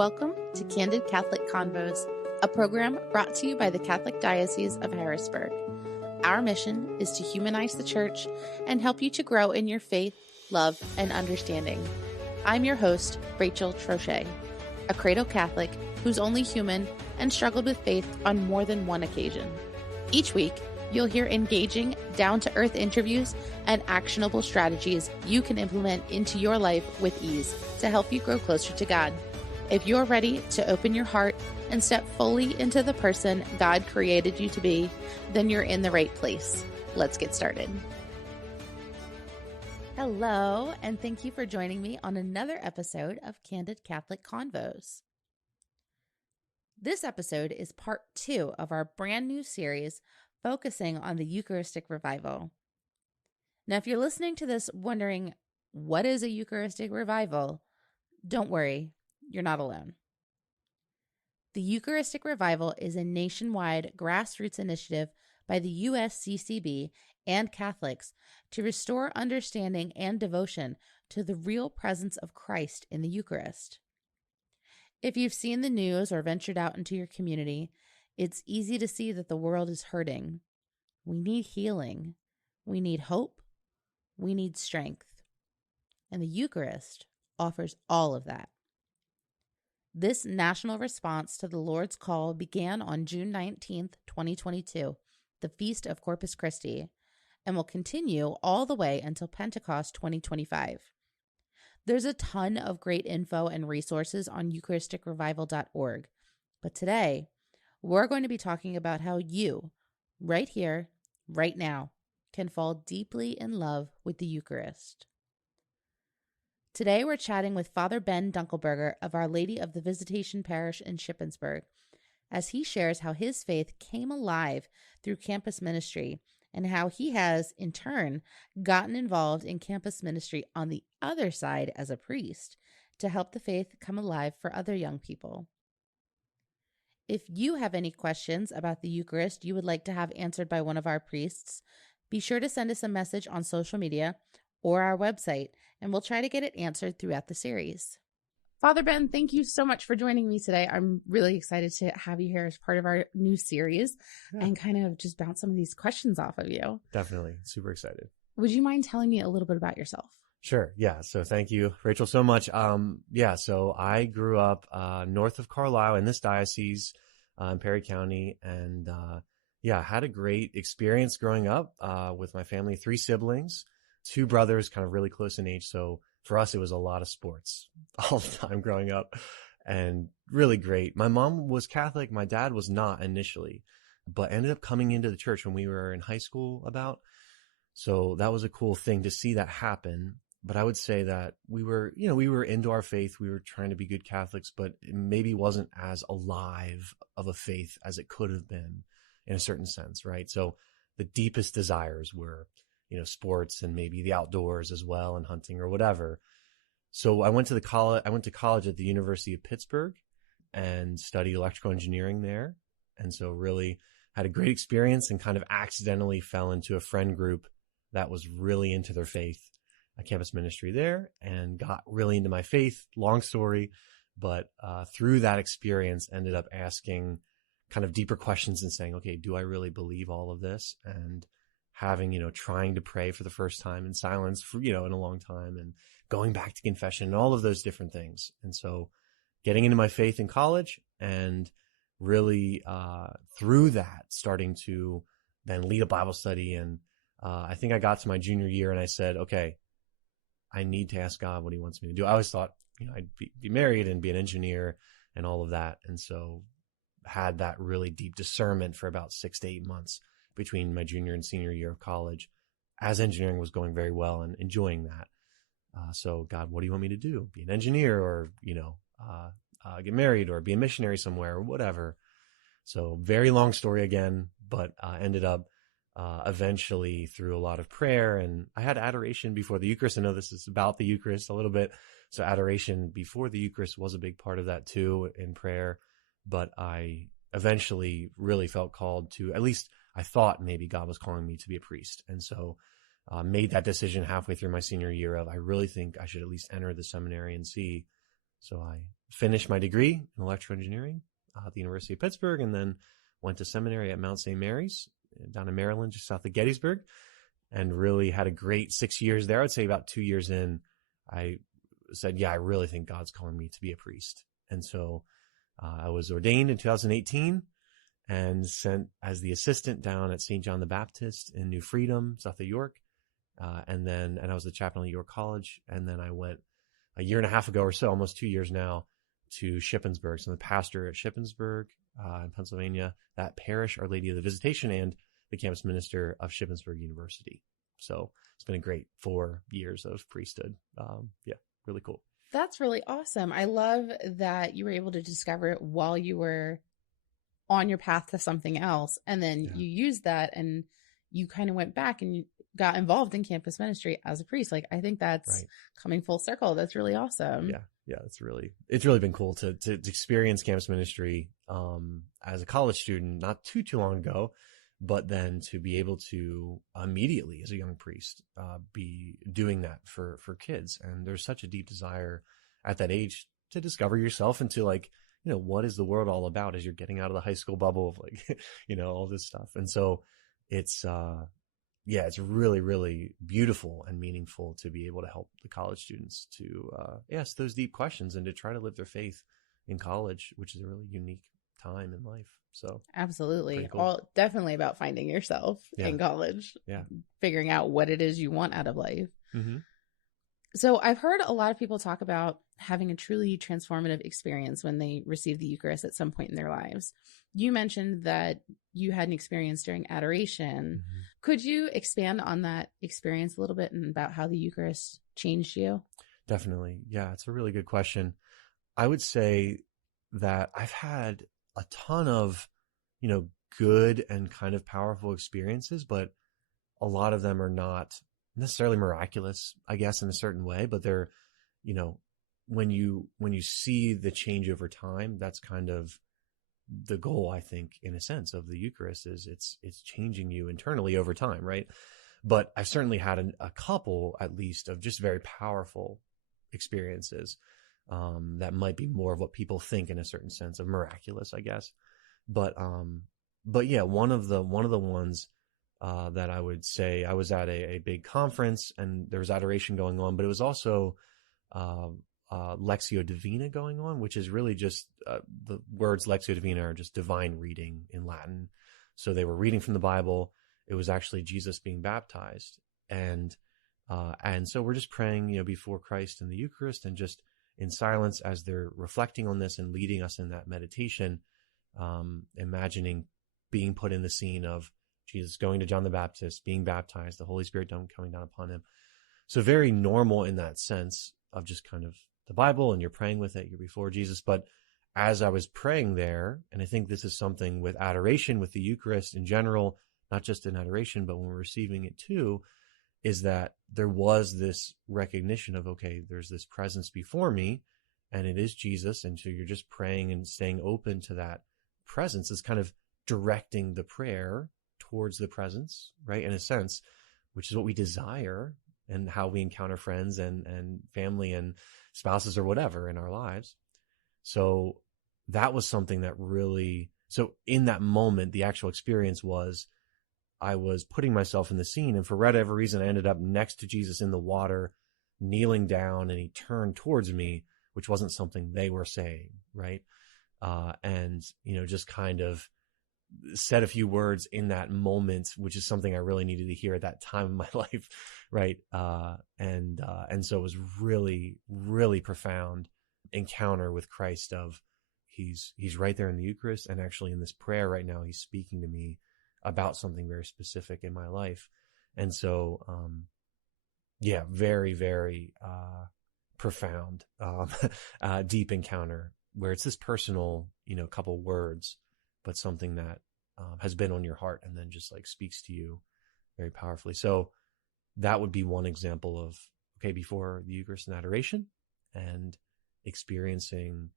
Welcome to Candid Catholic Convos, a program brought to you by the Catholic Diocese of Harrisburg. Our mission is to humanize the Church and help you to grow in your faith, love, and understanding. I'm your host, Rachel Trochet, a cradle Catholic who's only human and struggled with faith on more than one occasion. Each week, you'll hear engaging, down-to-earth interviews and actionable strategies you can implement into your life with ease to help you grow closer to God. If you're ready to open your heart and step fully into the person God created you to be, then you're in the right place. Let's get started. Hello, and thank you for joining me on another episode of Candid Catholic Convos. This episode is part 2 of our brand new series focusing on the Eucharistic revival. Now, if you're listening to this wondering, what is a Eucharistic revival? Don't worry. You're not alone. The Eucharistic Revival is a nationwide grassroots initiative by the USCCB and Catholics to restore understanding and devotion to the real presence of Christ in the Eucharist. If you've seen the news or ventured out into your community, it's easy to see that the world is hurting. We need healing. We need hope. We need strength. And the Eucharist offers all of that. This national response to the Lord's call began on June 19th, 2022, the Feast of Corpus Christi, and will continue all the way until Pentecost 2025. There's a ton of great info and resources on EucharisticRevival.org, but today, we're going to be talking about how you, right here, right now, can fall deeply in love with the Eucharist. Today, we're chatting with Father Ben Dunkelberger of Our Lady of the Visitation Parish in Shippensburg, as he shares how his faith came alive through campus ministry and how he has, in turn, gotten involved in campus ministry on the other side as a priest to help the faith come alive for other young people. If you have any questions about the Eucharist you would like to have answered by one of our priests, be sure to send us a message on social media or our website, and we'll try to get it answered throughout the series. Father Ben, thank you so much for joining me today. I'm really excited to have you here as part of our new series and kind of just bounce some of these questions off of you. Definitely. Super excited. Would you mind telling me a little bit about yourself? Sure. Yeah. So thank you, Rachel, so much. So I grew up north of Carlisle in this diocese in Perry County, and had a great experience growing up with my family, 3 siblings, 2 brothers, kind of really close in age. So for us, it was a lot of sports all the time growing up, and really great. My mom was Catholic. My dad was not initially, but ended up coming into the church when we were in high school about. So that was a cool thing to see that happen. But I would say that we were into our faith. We were trying to be good Catholics, but it maybe wasn't as alive of a faith as it could have been in a certain sense, right? So the deepest desires were, sports and maybe the outdoors as well, and hunting or whatever. So I went to college at the University of Pittsburgh and studied electrical engineering there. And so really had a great experience and kind of accidentally fell into a friend group that was really into their faith, a campus ministry there, and got really into my faith. Long story, but through that experience ended up asking kind of deeper questions and saying, okay, do I really believe all of this? And having, trying to pray for the first time in silence for, in a long time, and going back to confession and all of those different things. And so getting into my faith in college, and really through that starting to then lead a Bible study. And I think I got to my junior year and I said, okay, I need to ask God what he wants me to do. I always thought, I'd be married and be an engineer and all of that. And so had that really deep discernment for about 6 to 8 months between my junior and senior year of college, as engineering was going very well and enjoying that. So God, what do you want me to do? Be an engineer, or, get married, or be a missionary somewhere, or whatever. So very long story again, but ended up eventually through a lot of prayer, and I had adoration before the Eucharist. I know this is about the Eucharist a little bit. So adoration before the Eucharist was a big part of that too, in prayer. But I eventually really felt called to, at least I thought maybe God was calling me to be a priest. And so made that decision halfway through my senior year of, I really think I should at least enter the seminary and see So I finished my degree in electrical engineering at the University of Pittsburgh, and then went to seminary at Mount St. Mary's down in Maryland, just south of Gettysburg, and really had a great 6 years there. I'd say about 2 years in, I said, yeah, I really think God's calling me to be a priest. And so I was ordained in 2018 and sent as the assistant down at St. John the Baptist in New Freedom, south of York. And I was the chaplain at York College. And then I went a year and a half ago or so, almost 2 years now, to Shippensburg. So I'm the pastor at Shippensburg in Pennsylvania, that parish, Our Lady of the Visitation, and the campus minister of Shippensburg University. So it's been a great 4 years of priesthood. Yeah, really cool. That's really awesome. I love that you were able to discover it while you were on your path to something else. And then you used that and you kind of went back and you got involved in campus ministry as a priest. Like, I think that's coming full circle. That's really awesome. Yeah. It's really been cool to experience campus ministry as a college student, not too long ago, but then to be able to immediately as a young priest be doing that for kids. And there's such a deep desire at that age to discover yourself and to, like, you know, what is the world all about as you're getting out of the high school bubble of, like, you know, all this stuff. And so it's it's really, really beautiful and meaningful to be able to help the college students to ask those deep questions and to try to live their faith in college, which is a really unique time in life. So absolutely. cool. All definitely about finding yourself in college. Yeah. Figuring out what it is you want out of life. Mm-hmm. So I've heard a lot of people talk about having a truly transformative experience when they receive the Eucharist at some point in their lives. You mentioned that you had an experience during adoration. Mm-hmm. Could you expand on that experience a little bit and about how the Eucharist changed you? Definitely. Yeah, it's a really good question. I would say that I've had a ton of, you know, good and kind of powerful experiences, but a lot of them are not necessarily miraculous, I guess, in a certain way, but they're, you know, when you see the change over time, that's kind of the goal, I think, in a sense, of the Eucharist, is it's changing you internally over time, right? But I've certainly had a couple, at least, of just very powerful experiences that might be more of what people think in a certain sense of miraculous, I guess. But yeah, one of the ones that I would say, I was at a big conference and there was adoration going on, but it was also Lectio Divina going on, which is really just the words Lectio Divina are just divine reading in Latin. So they were reading from the Bible. It was actually Jesus being baptized, and so we're just praying, you know, before Christ in the Eucharist, and just in silence as they're reflecting on this and leading us in that meditation, imagining being put in the scene of Jesus going to John the Baptist, being baptized, the Holy Spirit coming down upon him. So very normal in that sense of just kind of the Bible, and you're praying with it, you're before Jesus. But as I was praying there, and I think this is something with adoration, with the Eucharist in general, not just in adoration, but when we're receiving it too, is that there was this recognition of, okay, there's this presence before me, and it is Jesus. And so you're just praying and staying open to that presence, is kind of directing the prayer towards the presence, right? In a sense, which is what we desire, and how we encounter friends and family and spouses or whatever in our lives. So that was something that really, so in that moment, the actual experience was, I was putting myself in the scene, and for whatever reason, I ended up next to Jesus in the water, kneeling down, and he turned towards me, which wasn't something they were saying, right? And, you know, just kind of said a few words in that moment, which is something I really needed to hear at that time in my life, right? And so it was really, really profound encounter with Christ of he's right there in the Eucharist, and actually in this prayer right now, he's speaking to me about something very specific in my life. And so, very, very profound, deep encounter where it's this personal, you know, couple words, but something that has been on your heart and then just like speaks to you very powerfully. So that would be one example of, okay, before the Eucharist and adoration, and experiencing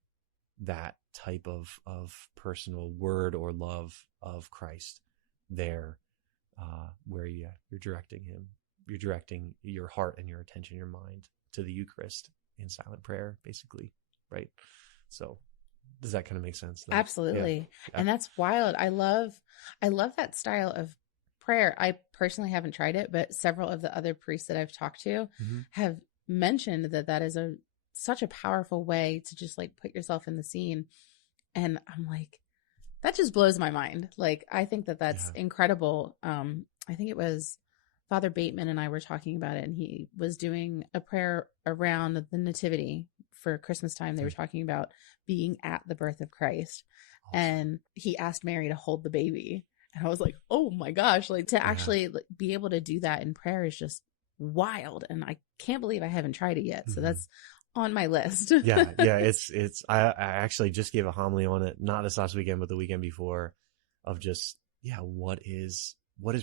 that type of personal word or love of Christ there, where you're directing him, you're directing your heart and your attention, your mind to the Eucharist in silent prayer, basically. right? So does that kind of make sense though? Absolutely. Yeah. And that's wild. I love that style of prayer. I personally haven't tried it, but several of the other priests that I've talked to Mm-hmm. have mentioned that that is such a powerful way to just like put yourself in the scene. And I'm like, that just blows my mind. Like, I think that that's incredible. I think it was Father Bateman and I were talking about it, and he was doing a prayer around the Nativity for Christmas time. They were talking about being at the birth of Christ. Awesome. And he asked Mary to hold the baby. And I was like, oh my gosh, like to actually be able to do that in prayer is just wild. And I can't believe I haven't tried it yet. So that's on my list. Yeah. I actually just gave a homily on it, not this last weekend, but the weekend before, of just, what is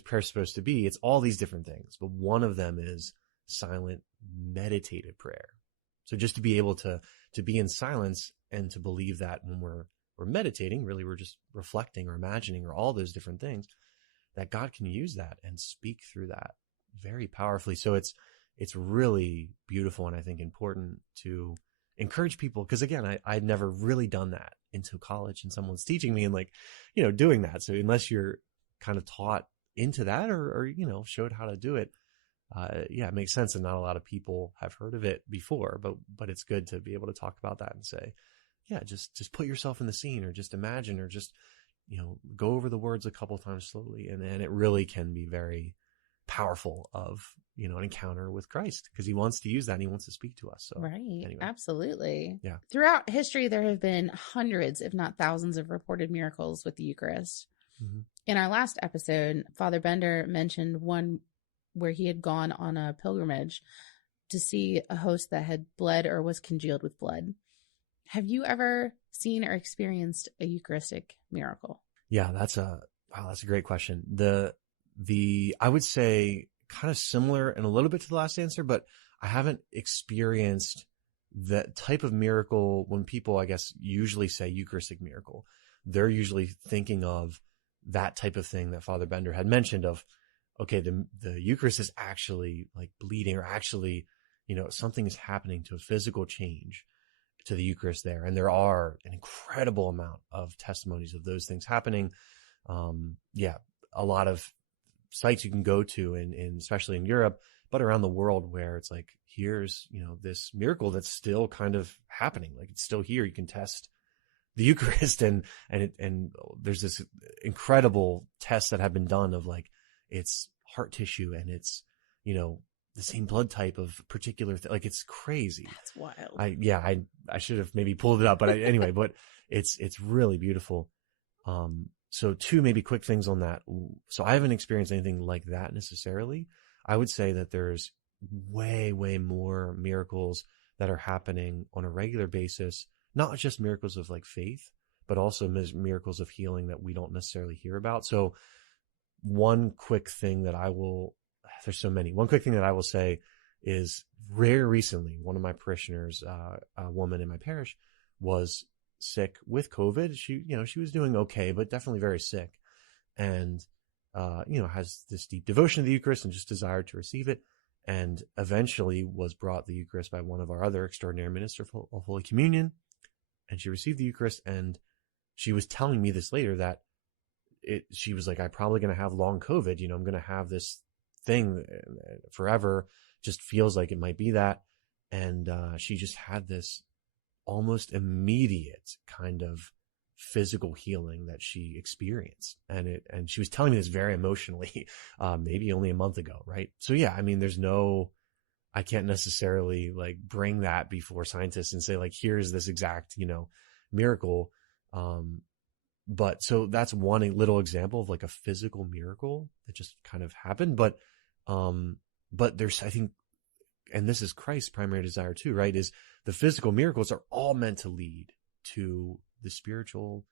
prayer supposed to be? It's all these different things, but one of them is silent, meditative prayer. So just to be able to be in silence and to believe that when we're meditating, really we're just reflecting or imagining or all those different things, that God can use that and speak through that very powerfully. So it's really beautiful, and I think important to encourage people, because again, I'd never really done that until college, and someone's teaching me and doing that. So unless you're kind of taught into that or showed how to do it, it makes sense. And not a lot of people have heard of it before, but it's good to be able to talk about that and say, just put yourself in the scene, or just imagine, or just, go over the words a couple of times slowly. And it really can be very powerful of, an encounter with Christ, because he wants to use that and he wants to speak to us. So right. Anyway. Absolutely. Yeah. Throughout history, there have been hundreds, if not thousands, of reported miracles with the Eucharist. Mm-hmm. In our last episode, Father Bender mentioned one where he had gone on a pilgrimage to see a host that had bled or was congealed with blood. Have you ever seen or experienced a Eucharistic miracle? Yeah, that's a great question. I would say kind of similar and a little bit to the last answer, but I haven't experienced that type of miracle. When people, I guess, usually say Eucharistic miracle, they're usually thinking of that type of thing that Father Bender had mentioned of, okay, the Eucharist is actually like bleeding, or actually, something is happening to a physical change to the Eucharist there. And there are an incredible amount of testimonies of those things happening. A lot of sites you can go to in especially in Europe, but around the world, where it's like, here's, this miracle that's still kind of happening. Like, it's still here. You can test the Eucharist, and there's this incredible tests that have been done of like, it's heart tissue, and it's, the same blood type of particular like, it's crazy. That's wild. I should have maybe pulled it up, but anyway, but it's really beautiful. So two maybe quick things on that. So I haven't experienced anything like that necessarily. I would say that there's way, way more miracles that are happening on a regular basis, not just miracles of like faith, but also miracles of healing that we don't necessarily hear about. So one quick thing that there's so many. One quick thing that I will say is, very recently, one of my parishioners, a woman in my parish, was sick with COVID. She was doing okay, but definitely very sick, and has this deep devotion to the Eucharist and just desired to receive it, and eventually was brought the Eucharist by one of our other extraordinary ministers of Holy Communion, and she received the Eucharist. And she was telling me this later, that she was like, I'm probably going to have long COVID. I'm going to have this thing forever. Just feels like it might be that. And she just had this almost immediate kind of physical healing that she experienced. And she was telling me this very emotionally, maybe only a month ago. Right. So I can't necessarily like bring that before scientists and say like, here's this exact, miracle. But so that's one little example of like a physical miracle that just kind of happened. But there's, I think, and this is Christ's primary desire too, right? Is the physical miracles are all meant to lead to the spiritual,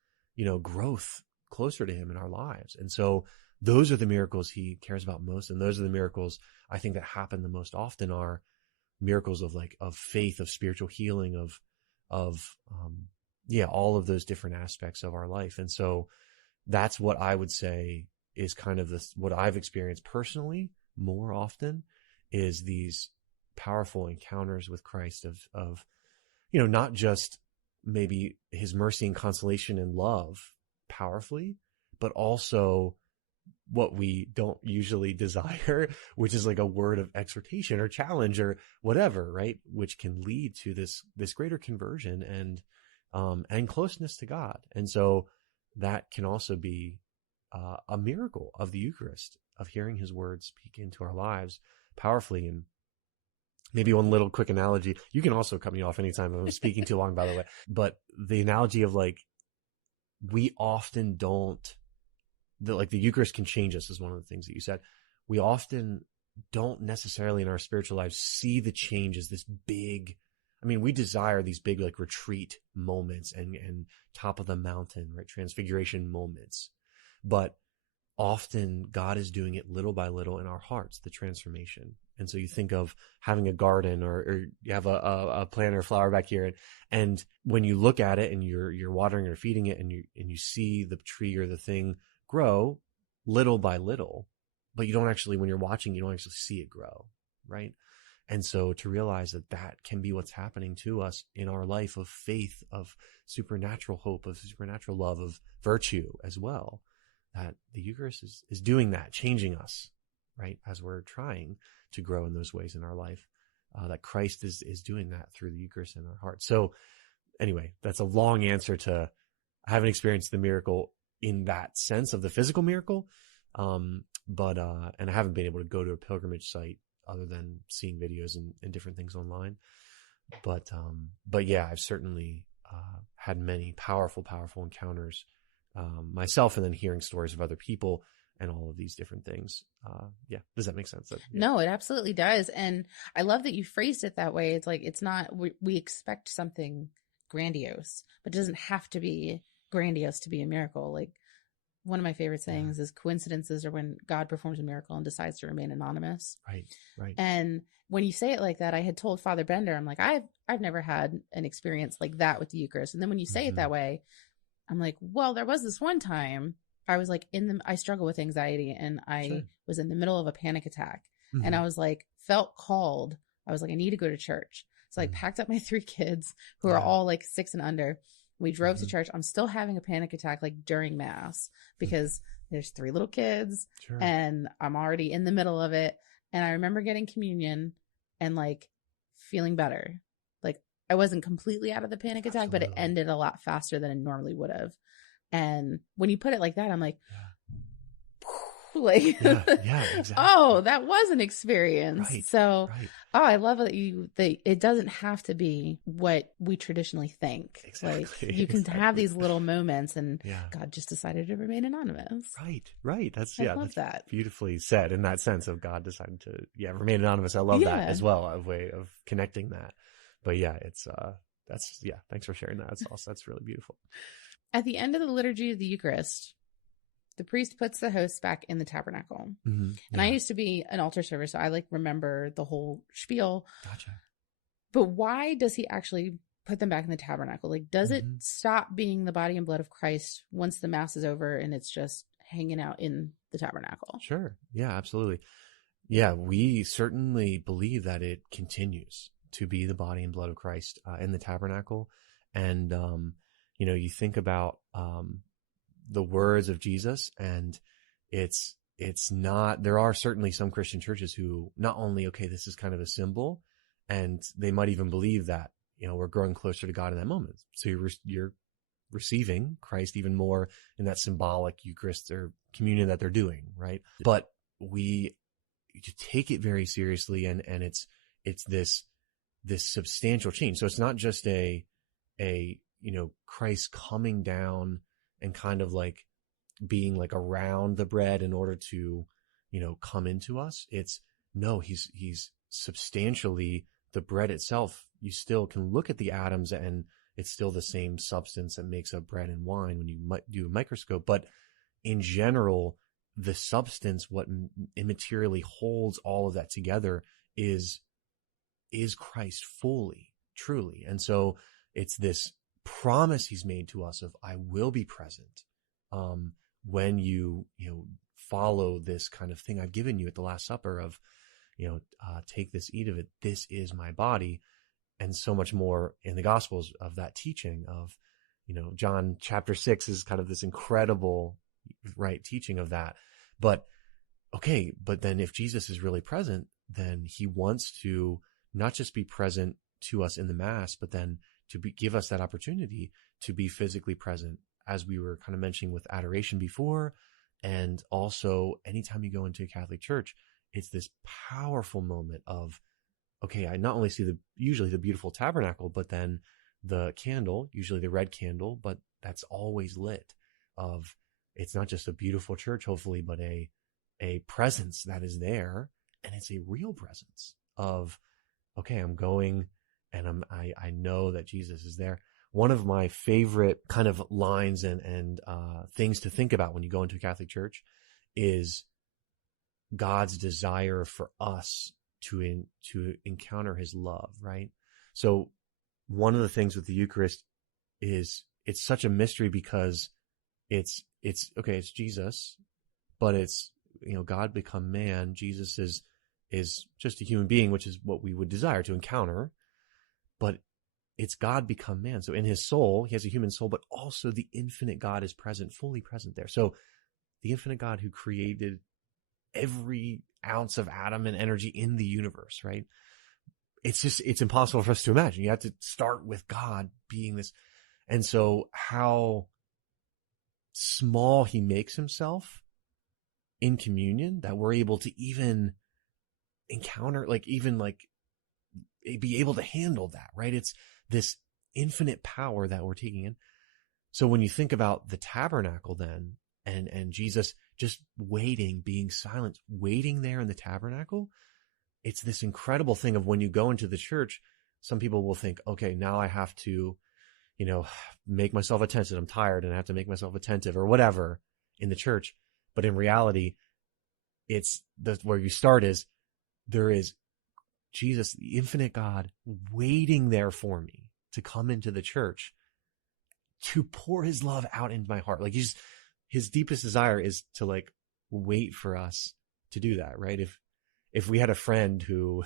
growth closer to him in our lives. And so those are the miracles he cares about most. And those are the miracles I think that happen the most often, are miracles of faith, of spiritual healing, of all of those different aspects of our life. And so that's what I would say is kind of what I've experienced personally more often, is these powerful encounters with Christ of not just maybe his mercy and consolation and love powerfully, but also what we don't usually desire, which is like a word of exhortation or challenge or whatever, right? Which can lead to this greater conversion and closeness to God. And so that can also be a miracle of the Eucharist, of hearing his words speak into our lives powerfully. And maybe one little quick analogy, you can also cut me off anytime if I'm speaking too long, by the way, but the analogy of like, we often don't, like the Eucharist can change us is one of the things that you said. We often don't necessarily in our spiritual lives see the change as this big, I mean, we desire these big like retreat moments and top of the mountain, right? Transfiguration moments. But often God is doing it little by little in our hearts, the transformation. And so you think of having a garden or you have a plant or flower back here. And when you look at it and you're watering or feeding it and you see the tree or the thing grow little by little, but you don't actually, when you're watching, you don't actually see it grow, right? And so to realize that that can be what's happening to us in our life of faith, of supernatural hope, of supernatural love, of virtue as well, that the Eucharist is doing that, changing us, right? As we're trying to grow in those ways in our life, that Christ is doing that through the Eucharist in our heart. So anyway, that's a long answer to, I haven't experienced the miracle in that sense of the physical miracle. But I haven't been able to go to a pilgrimage site other than seeing videos and different things online. But yeah, I've certainly, had many powerful encounters, myself, and then hearing stories of other people and all of these different things. Yeah. Does that make sense? Yeah. No, it absolutely does. And I love that you phrased it that way. It's like, it's not, we expect something grandiose, but it doesn't have to be grandiose to be a miracle. Like, one of my favorite sayings is coincidences are when God performs a miracle and decides to remain anonymous. Right. And when you say it like that, I had told Father Bender, I'm like, I've never had an experience like that with the Eucharist. And then when you say it that way, I'm like, well, there was this one time I was like I struggle with anxiety, and I was in the middle of a panic attack, and I was like, felt called. I was like, I need to go to church. So I packed up my 3 kids who are all like 6 and under. We drove to church. I'm still having a panic attack like during mass because there's 3 little kids and I'm already in the middle of it. And I remember getting communion and like feeling better. Like, I wasn't completely out of the panic attack, but it ended a lot faster than it normally would have. And when you put it like that, I'm like, like, exactly. Oh, that was an experience. So, oh, I love that it doesn't have to be what we traditionally think. Exactly. Like, you can have these little moments, and God just decided to remain anonymous. Right. That's, I love that. Beautifully said in that sense of God deciding to, remain anonymous. I love that as well, a way of connecting that. But it's, thanks for sharing that. That's really beautiful. At the end of the liturgy of the Eucharist, the priest puts the host back in the tabernacle. And I used to be an altar server, so I remember the whole spiel. Gotcha. But why does he actually put them back in the tabernacle? Like, does it stop being the body and blood of Christ once the mass is over and it's just hanging out in the tabernacle? Sure. Yeah, absolutely. Yeah, we certainly believe that it continues to be the body and blood of Christ in the tabernacle. And, you think about the words of Jesus, and it's not, there are certainly some Christian churches who not only, this is kind of a symbol, and they might even believe that, we're growing closer to God in that moment. So you're receiving Christ even more in that symbolic Eucharist or communion that they're doing, right? But we take it very seriously, and it's this substantial change. So it's not just a Christ coming down and kind of like being like around the bread in order to, come into us. It's no, he's substantially the bread itself. You still can look at the atoms and it's still the same substance that makes up bread and wine when you do a microscope. But in general, the substance, what immaterially holds all of that together is Christ fully, truly. And so it's this promise he's made to us of, I will be present when you follow this kind of thing I've given you at the Last Supper of, take this, eat of it. This is my body. and so much more in the Gospels of that teaching of, John chapter 6 is kind of this incredible, right, teaching of that. But okay, but then if Jesus is really present, then he wants to not just be present to us in the Mass, but then to give us that opportunity to be physically present, as we were kind of mentioning with adoration before. And also, anytime you go into a Catholic church, it's this powerful moment of, okay, I not only see usually the beautiful tabernacle, but then the candle, usually the red candle, but that's always lit. It's not just a beautiful church, hopefully, but a presence that is there, and it's a real presence of, okay, I'm going, and I know that Jesus is there. One of my favorite kind of lines and things to think about when you go into a Catholic church is God's desire for us to encounter his love, right? So one of the things with the Eucharist is it's such a mystery because it's Jesus, but it's, God become man. Jesus is just a human being, which is what we would desire to encounter, but it's God become man. So in his soul, he has a human soul, but also the infinite God is present, fully present there. So the infinite God who created every ounce of atom and energy in the universe, right? It's impossible for us to imagine. You have to start with God being this. And so how small he makes himself in communion that we're able to even encounter, be able to handle that, right? It's this infinite power that we're taking in. So when you think about the tabernacle then, and Jesus just waiting, being silent, waiting there in the tabernacle, it's this incredible thing of when you go into the church, some people will think, okay, now I have to, make myself attentive. I'm tired and I have to make myself attentive or whatever in the church. But in reality, where you start is there is Jesus, the infinite God, waiting there for me to come into the church to pour his love out into my heart. Like his deepest desire is to wait for us to do that, right? If we had a friend who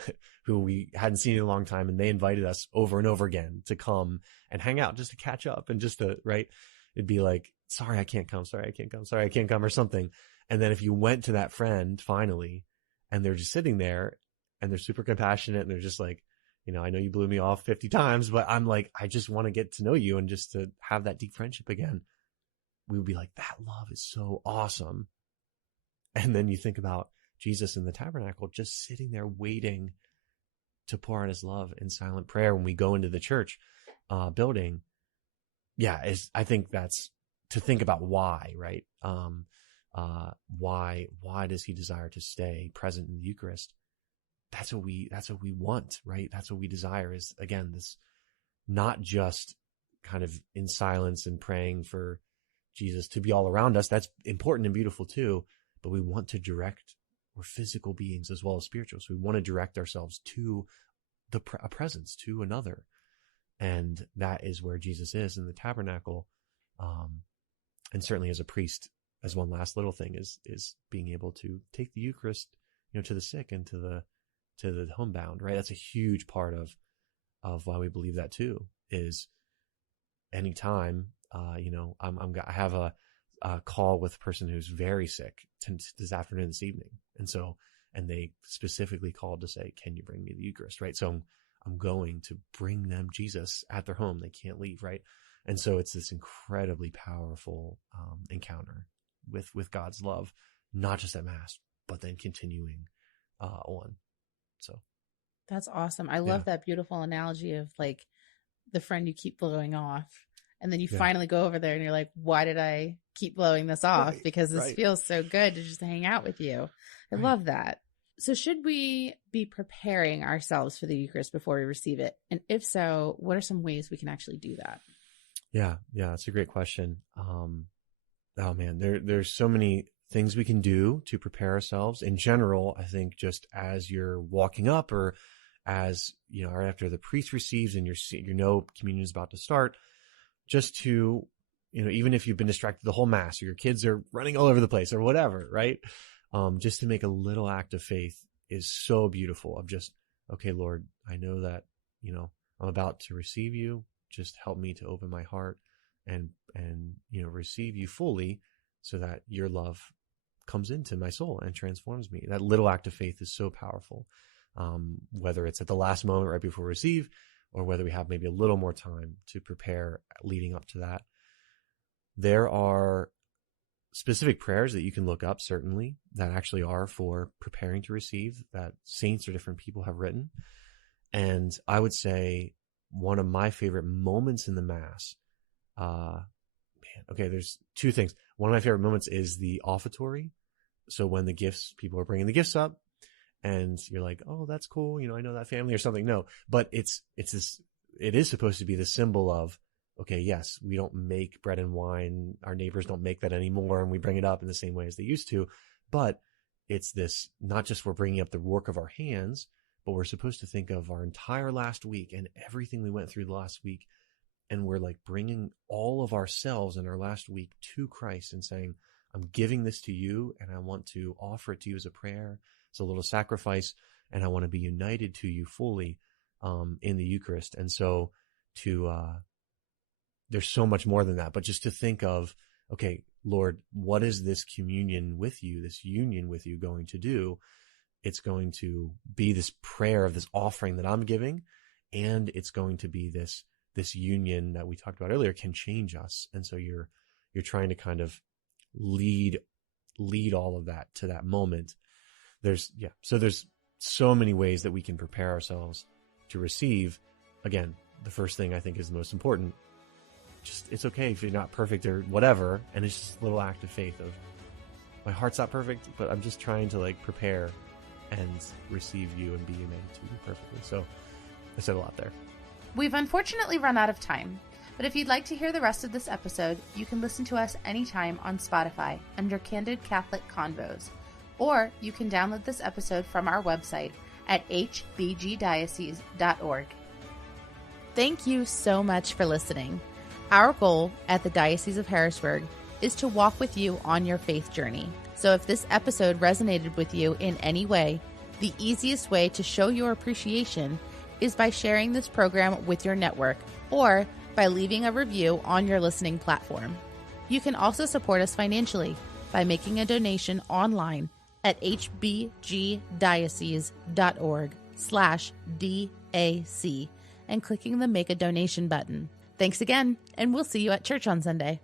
we hadn't seen in a long time and they invited us over and over again to come and hang out just to catch up and just to, right? It'd be like, sorry, I can't come. Sorry, I can't come. Sorry, I can't come or something. And then if you went to that friend finally and they're just sitting there and they're super compassionate and they're just like, I know you blew me off 50 times, but I'm like, I just want to get to know you and just to have that deep friendship again. We would be like, that love is so awesome. And then you think about Jesus in the tabernacle, just sitting there waiting to pour out his love in silent prayer when we go into the church building. Yeah, I think that's to think about why, right? Why does he desire to stay present in the Eucharist? That's what we want, right? That's what we desire is, again, this not just kind of in silence and praying for Jesus to be all around us. That's important and beautiful too, but we want to direct. We're physical beings as well as spiritual. So we want to direct ourselves to a presence, to another. And that is where Jesus is in the tabernacle. And certainly as a priest, as one last little thing is being able to take the Eucharist, to the sick and to the homebound, right? That's a huge part of why we believe that too, is anytime, I have a call with a person who's very sick this afternoon, this evening. And they specifically called to say, can you bring me the Eucharist, right? So I'm going to bring them Jesus at their home. They can't leave, right? And so it's this incredibly powerful encounter with God's love, not just at Mass, but then continuing on. So that's awesome. I love that beautiful analogy of the friend you keep blowing off. And then you finally go over there and you're like, why did I keep blowing this off? Right, because this feels so good to just hang out with you. I love that. So should we be preparing ourselves for the Eucharist before we receive it? And if so, what are some ways we can actually do that? Yeah, that's a great question. Oh man, there's so many things we can do to prepare ourselves. In general, I think just as you're walking up or as, or after the priest receives and communion is about to start, just to, even if you've been distracted the whole Mass or your kids are running all over the place or whatever, right? Just to make a little act of faith is so beautiful of just, okay, Lord, I know that, I'm I'm about to receive you. Just help me to open my heart and receive you fully, so that your love comes into my soul and transforms me. That little act of faith is so powerful. Whether it's at the last moment right before we receive, or whether we have maybe a little more time to prepare leading up to that. There are specific prayers that you can look up, certainly, that actually are for preparing to receive, that saints or different people have written. And I would say one of my favorite moments in the Mass, there's two things. One of my favorite moments is the offertory. So when people are bringing the gifts up, and you're like, oh, that's cool, I know that family or something. No, but it is supposed to be the symbol of, okay, yes, we don't make bread and wine. Our neighbors don't make that anymore, and we bring it up in the same way as they used to. But it's this, not just we're bringing up the work of our hands, but we're supposed to think of our entire last week and everything we went through the last week. And we're like bringing all of ourselves in our last week to Christ and saying, I'm giving this to you, and I want to offer it to you as a prayer. It's a little sacrifice, and I want to be united to you fully in the Eucharist. And so there's so much more than that, but just to think of, okay, Lord, what is this communion with you, this union with you going to do? It's going to be this prayer of this offering that I'm giving, and it's going to be this union that we talked about earlier can change us. And so you're trying to kind of lead all of that to that moment. There's so many ways that we can prepare ourselves to receive. Again, the first thing I think is the most important. Just, it's okay if you're not perfect or whatever. And it's just a little act of faith of, my heart's not perfect, but I'm just trying to prepare and receive you and be united to you perfectly. So I said a lot there. We've unfortunately run out of time, but if you'd like to hear the rest of this episode, you can listen to us anytime on Spotify under Candid Catholic Convos, or you can download this episode from our website at hbgdiocese.org. Thank you so much for listening. Our goal at the Diocese of Harrisburg is to walk with you on your faith journey. So if this episode resonated with you in any way, the easiest way to show your appreciation is by sharing this program with your network, or by leaving a review on your listening platform. You can also support us financially by making a donation online at hbgdiocese.org/DAC and clicking the Make a Donation button. Thanks again, and we'll see you at church on Sunday.